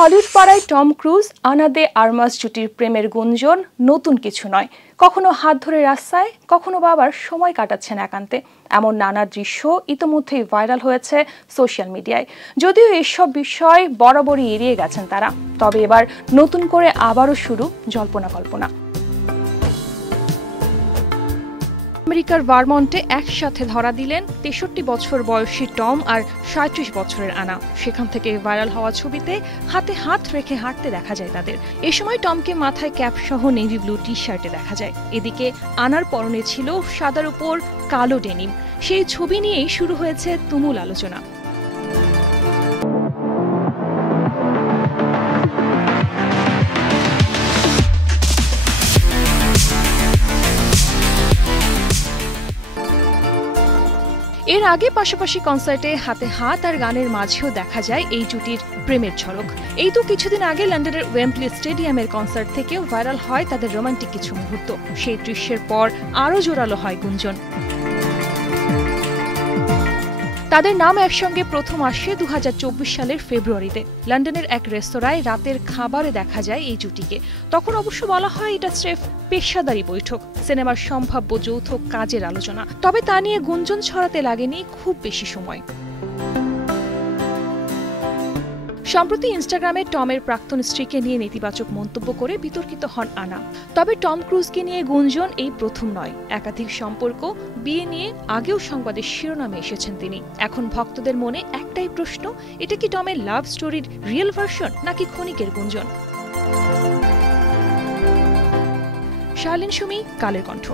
হলিউড পাড়ায় Tom cruise আনা দে আর্মাস জুটির প্রেমের গুঞ্জন নতুন কিছু নয়। কখনো হাত ধরে রাস্তায়, কখনো বা আবার সময় কাটাচ্ছেন একান্তে। এমন নানা দৃশ্য ইতোমধ্যেই ভাইরাল হয়েছে সোশ্যাল মিডিয়ায়। যদিও এসব বিষয় বরাবরই এড়িয়ে গেছেন তারা, তবে এবার নতুন করে আবারও শুরু জল্পনা কল্পনা। আমেরিকার ভারমন্টে একসাথে ধরা দিলেন ৬৩ বছর বয়সী টম আর ৩৭ বছরের আনা। সেখান থেকে ভাইরাল হওয়া ছবিতে হাতে হাত রেখে হাঁটতে দেখা যায় তাদের। এ সময় টমকে মাথায় ক্যাপ সহ নেভি ব্লু টি শার্টে দেখা যায়। এদিকে আনার পরনে ছিল সাদার উপর কালো ডেনিম। সেই ছবি নিয়েই শুরু হয়েছে তুমুল আলোচনা। এর আগে পাশাপাশি কনসার্টে হাতে হাত আর গানের মাঝেও দেখা যায় এই জুটির প্রেমের ঝলক। এই তো কিছুদিন আগে লন্ডনের ওয়েম্বলি স্টেডিয়ামের কনসার্ট থেকেও ভাইরাল হয় তাদের রোমান্টিক কিছু মুহূর্ত। সেই দৃশ্যের পর আরও জোরালো হয় গুঞ্জন। তাদের নাম একসঙ্গে প্রথম আসে ২০২৪ সালের ফেব্রুয়ারিতে। লন্ডনের এক রেস্তোরাঁয় রাতের খাবারে দেখা যায় এই জুটিকে। তখন অবশ্য বলা হয় এটা স্রেফ পেশাদারি বৈঠক, সিনেমার সম্ভাব্য যৌথ কাজের আলোচনা। তবে তা নিয়ে গুঞ্জন ছড়াতে লাগেনি খুব বেশি সময়। সম্প্রতি ইনস্টাগ্রামে টমের প্রাক্তন স্ত্রীকে নিয়ে নেতিবাচক মন্তব্য করে বিতর্কিত হন আনা। তবে টম ক্রুজকে নিয়ে গুঞ্জন এই প্রথম নয়। একাধিক সম্পর্ক, বিয়ে নিয়ে আগেও সংবাদের শিরোনামে এসেছেন তিনি। এখন ভক্তদের মনে একটাই প্রশ্ন, এটা কি টমের লাভ স্টোরির রিয়েল ভার্সন নাকি ক্ষণিকের গুঞ্জন? শার্লিন সুমি, কালের কণ্ঠ।